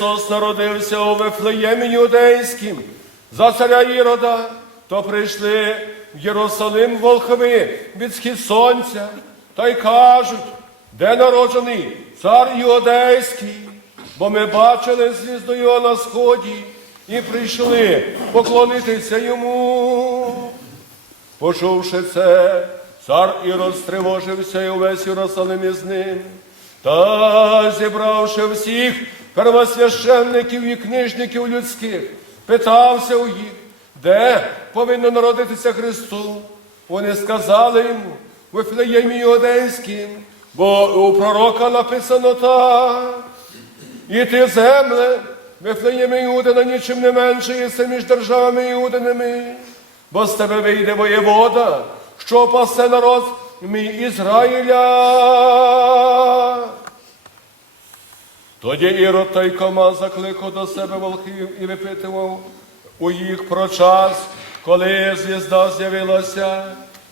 Ісус народився у Вифлеємі Юдейським за царя Ірода, то прийшли в Єрусалим волхви від схід сонця та й кажуть, де народжений цар Іудейський, бо ми бачили звізду його на сході і прийшли поклонитися йому. Почувши це, цар Ірод стривожився і увесь Єрусалим із ним. Та зібравши всіх первосвященників і книжників людських, питався у їх, де повинно народитися Христу. Вони сказали йому, в Вифлеємі Іудейським, бо у пророка написано так. І ти земле, Вифлеєме Іудина, нічим не менше єси між державами Іудинами, бо з тебе вийде воєвода, що пасе народ мій Ізраїля. Тоді Ірод та й кома закликав до себе волхів і випитував у їх про час, коли звізда з'явилася,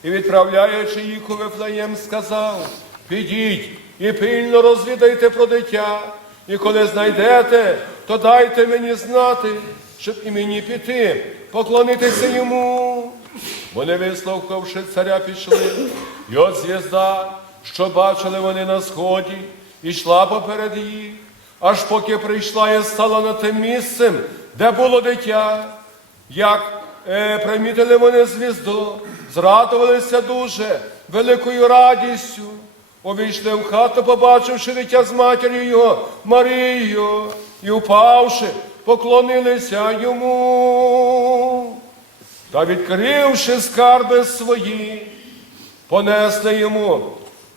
і відправляючи їх у Вифлеєм, сказав: підіть і пильно розвідайте про дитя, і коли знайдете, то дайте мені знати, щоб і мені піти, поклонитися йому. Вони, вислухавши царя, пішли, і от звізда, що бачили вони на сході, йшла поперед їх, аж поки прийшла і стала над тим місцем, де було дитя. Як е, примітили вони звізду, зрадувалися дуже великою радістю. Увійшли в хату, побачивши дитя з матір'ю його, Марією, і впавши, поклонилися йому. Та відкривши скарби свої, понесли йому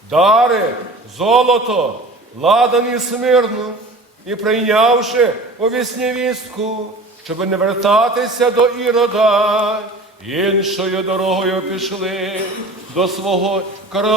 дари, золото, ладан і смирну, і прийнявши увісні вістку, щоб не вертатися до Ірода, іншою дорогою пішли до свого краю.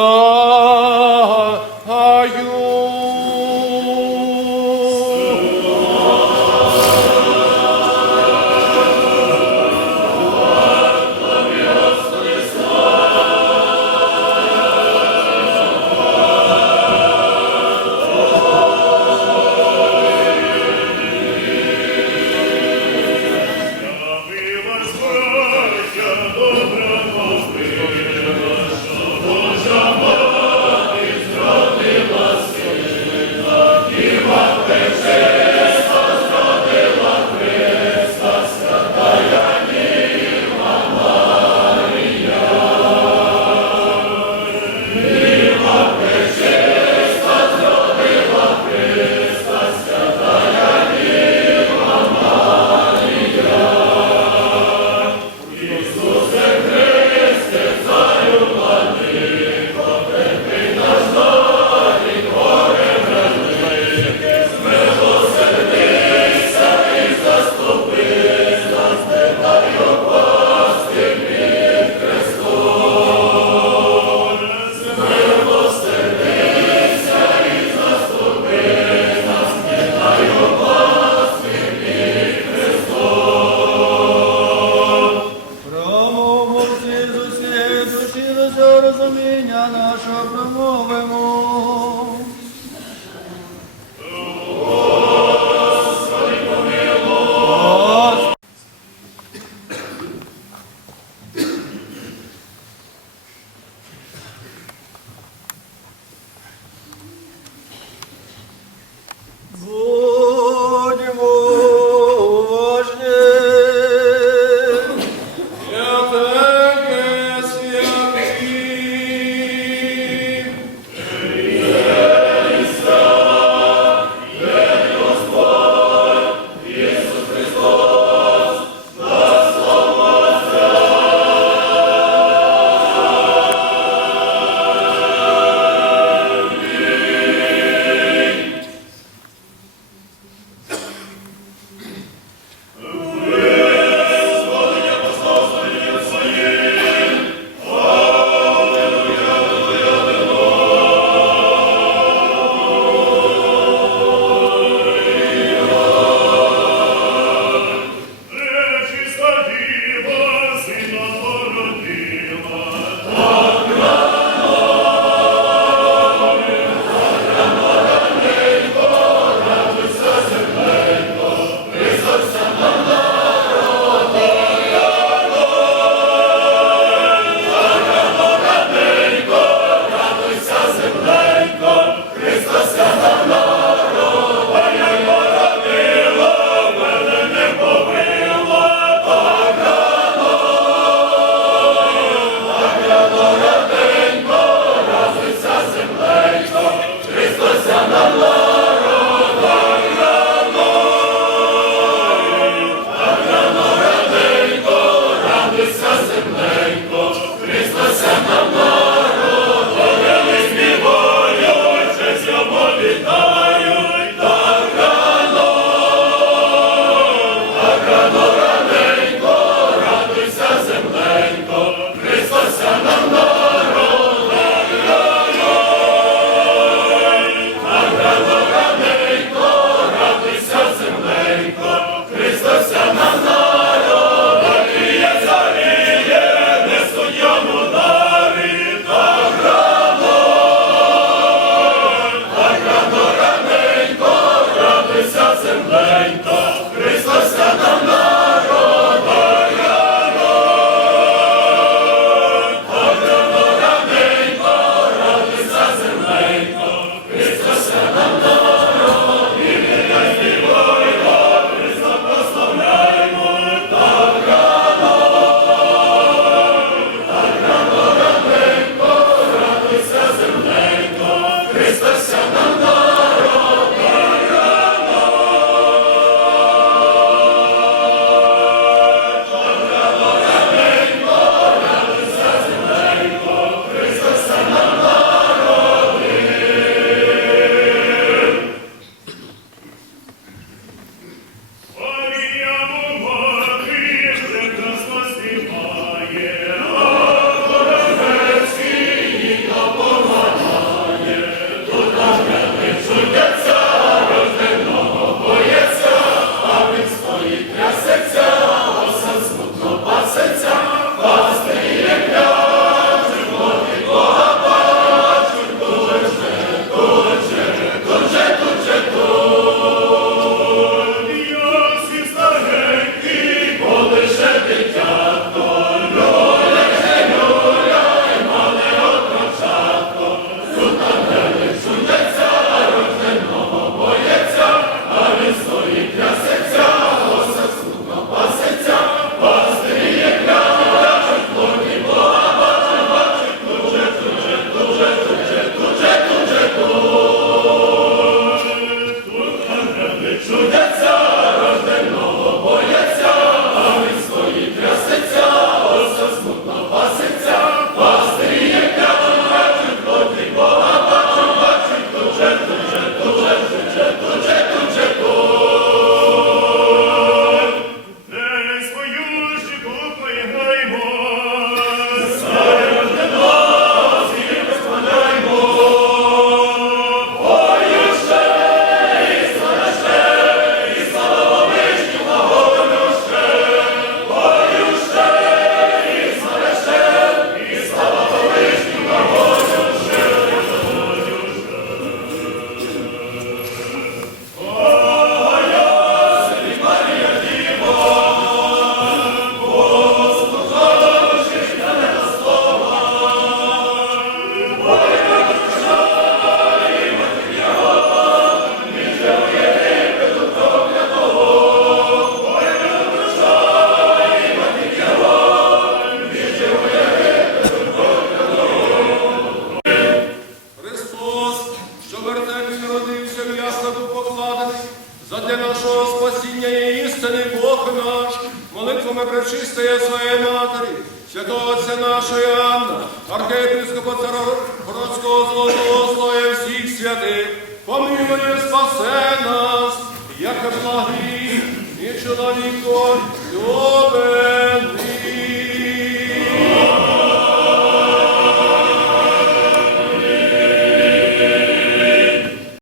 Бог наш, молитвами пречистої своєї матері, святого Отця нашої Анна, архієпископа Царогородського золотого слоя всіх святих, помилує спасе нас, як благий і чоловіко любить.